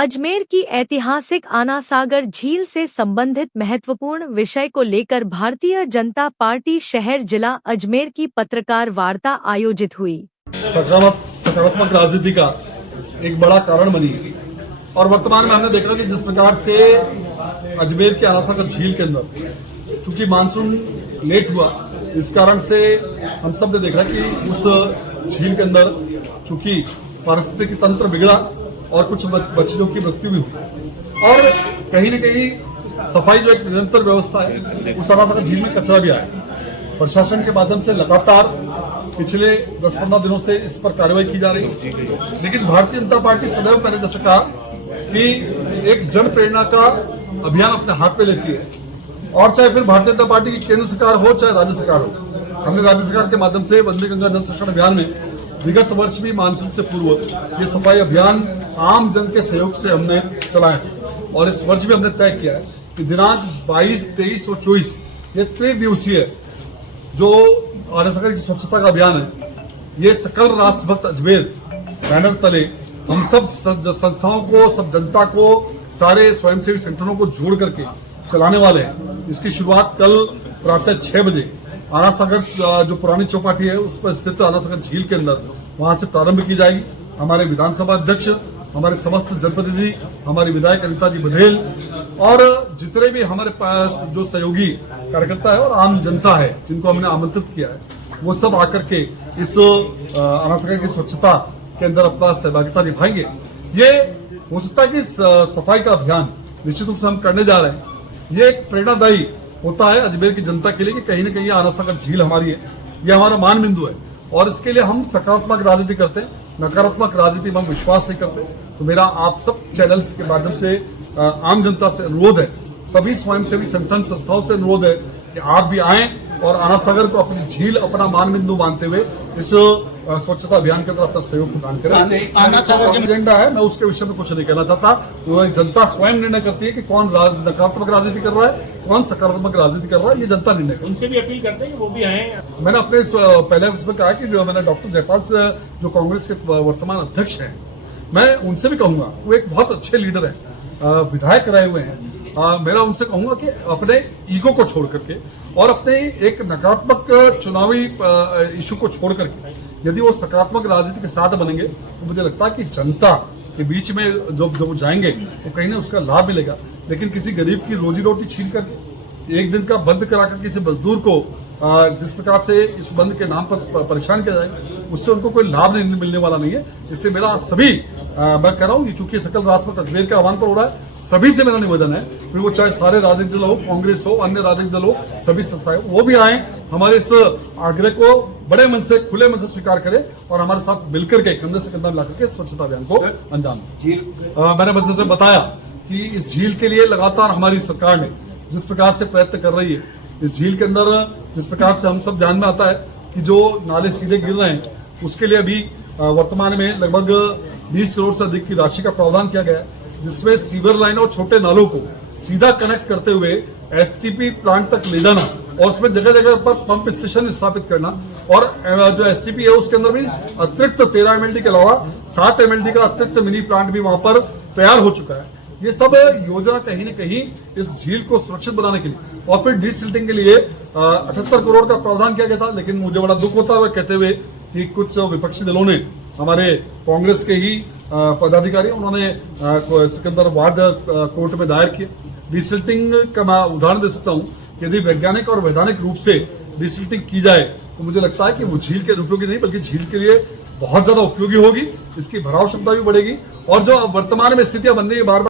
अजमेर की ऐतिहासिक आना सागर झील से संबंधित महत्वपूर्ण विषय को लेकर भारतीय जनता पार्टी शहर जिला अजमेर की पत्रकार वार्ता आयोजित हुई। सकारात्मक राजनीति का एक बड़ा कारण बनी है और वर्तमान में हमने देखा कि जिस प्रकार से अजमेर के आना सागर झील के अंदर चूंकि मानसून लेट हुआ, इस कारण से हम सब ने देखा कि उस झील के अंदर चूंकि पारिस्थितिकी तंत्र बिगड़ा और कुछ बच्चियों की मृत्यु भी हुई और कहीं न कहीं सफाई जो एक निरंतर व्यवस्था है, उस आना सागर झील में कचरा भी आया। प्रशासन के माध्यम से लगातार पिछले 10-15 दिनों से इस पर कार्रवाई की जा रही है, लेकिन भारतीय जनता पार्टी सदैव मैंने जैसे कहा कि एक जन प्रेरणा का अभियान अपने हाथ में लेती है और चाहे फिर भारतीय जनता पार्टी की केंद्र सरकार हो चाहे राज्य सरकार हो। हमने राज्य सरकार के माध्यम से वंदे गंगा जल संरक्षण अभियान में विगत वर्ष भी मानसून से पूर्व ये सफाई अभियान आम जन के सहयोग से हमने चलाया था और इस वर्ष भी हमने तय किया है कि दिनांक 22, 23 और 24 ये त्रिदिवसीय जो आना सागर की स्वच्छता का अभियान है, ये सकल राष्ट्र भक्त अजमेर बैनर तले हम सब संस्थाओं को, सब जनता को, सारे स्वयंसेवी संगठनों को जोड़ करके चलाने वाले हैं। इसकी शुरुआत कल प्रातः 6 बजे आना सागर जो पुरानी चौपाटी है उस पर स्थित आना सागर झील के अंदर वहां से प्रारंभ की जाएगी। हमारे विधानसभा अध्यक्ष, हमारे समस्त जनप्रतिनिधि, हमारी विधायक अनिता जी बघेल और जितने भी हमारे पास जो सहयोगी कार्यकर्ता है और आम जनता है जिनको हमने आमंत्रित किया है, वो सब आकर के इस आना सागर की स्वच्छता के अंदर अपना सहभागिता निभाएंगे। ये हो सकता है कि सफाई का अभियान निश्चित रूप से हम करने जा रहे हैं। ये एक प्रेरणादायी होता है अजमेर की जनता के लिए कि कहीं न कहीं आना सागर झील हमारी है, ये हमारा मान बिंदु है और इसके लिए हम सकारात्मक राजनीति करते हैं, नकारात्मक राजनीति में हम विश्वास नहीं करते। तो मेरा आप सब चैनल्स के माध्यम से आम जनता से अनुरोध है, सभी स्वयंसेवी संगठन संस्थाओं से अनुरोध है कि आप भी आएं और आना सागर को अपनी झील, अपना मान बिंदु मानते हुए इस स्वच्छता अभियान के अंदर अपना सहयोग प्रदान करें। आना सागर का एजेंडा है, मैं उसके विषय में कुछ नहीं कहना चाहता। वो जनता स्वयं निर्णय करती है कि कौन नकारात्मक राजनीति कर रहा है, कौन सकारात्मक राजनीति कर रहा है, ये जनता निर्णय करती है। उनसे भी अपील करते हैं कि वो भी आए। मैंने अपने पहले इसमें कहा कि जो मैंने डॉक्टर जयपाल से जो कांग्रेस के वर्तमान अध्यक्ष हैं, मैं उनसे भी कहूंगा, वो एक बहुत अच्छे लीडर हैं, विधायक रहे हुए हैं। मेरा उनसे कहूंगा कि अपने ईगो को छोड़ करके और अपने एक नकारात्मक चुनावी इशू को छोड़ करके यदि वो सकारात्मक राजनीति के साथ बनेंगे तो मुझे लगता है कि जनता के बीच में जब जाएंगे तो कहीं ना उसका लाभ मिलेगा। लेकिन किसी गरीब की रोजी रोटी छीन करके एक दिन का बंद कराकर किसी मजदूर को जिस प्रकार से इस बंद के नाम पर परेशान किया जाएगा, उससे उनको कोई लाभ नहीं मिलने वाला नहीं है। इसलिए मेरा सभी मैं कह रहा हूँ, चूंकि सकल राष्ट्र भक्त अजमेर के आह्वान पर हो रहा है, सभी से मेरा निवेदन है, फिर वो चाहे सारे राजनीतिक दल हो, कांग्रेस हो, अन्य राजनीतिक दल हो, सभी संस्थाएं वो भी आए, हमारे इस आग्रह को बड़े मन से, खुले मन से स्वीकार करें और हमारे साथ मिलकर के कंधे से कंधा मिलाकर के स्वच्छता अभियान को अंजाम दें। मैंने मंच से बताया कि इस झील के लिए लगातार हमारी सरकार ने जिस प्रकार से प्रयत्न कर रही है, इस झील के अंदर जिस प्रकार से हम सब ध्यान में आता है कि जो नाले सीधे गिर रहे हैं, उसके लिए अभी वर्तमान में लगभग 20 करोड़ से अधिक की राशि का प्रावधान किया गया है, जिसमें सीवर लाइन और छोटे नालों को सीधा कनेक्ट करते हुए एसटीपी प्लांट तक ले जाना और उसमें जगह जगह पर पंप स्टेशन स्थापित करना और जो एसटीपी है उसके अंदर भी अतिरिक्त 13 एमएलडी के अलावा 7 एमएलडी का अतिरिक्त मिनी प्लांट भी वहां पर तैयार हो चुका है। ये सब योजना कहीं न कहीं इस झील को सुरक्षित बनाने के लिए और फिर डीसिल्टिंग के लिए 78 करोड़ का प्रावधान किया गया था। लेकिन मुझे बड़ा दुख होता है कहते हुए कि कुछ विपक्षी दलों ने, हमारे कांग्रेस के ही पदाधिकारी, उन्होंने इसके अंदर वाद कोर्ट में दायर किया। डीसिल्टिंग का मैं उदाहरण दे सकता हूं, यदि वैज्ञानिक और वैधानिक रूप से डीसिल्टिंग की जाए तो मुझे लगता है कि वो झील के उपयोगी नहीं बल्कि झील के लिए बहुत ज्यादा उपयोगी होगी, इसकी भराव क्षमता भी बढ़ेगी और जो वर्तमान में स्थितियां बन रही है बार बार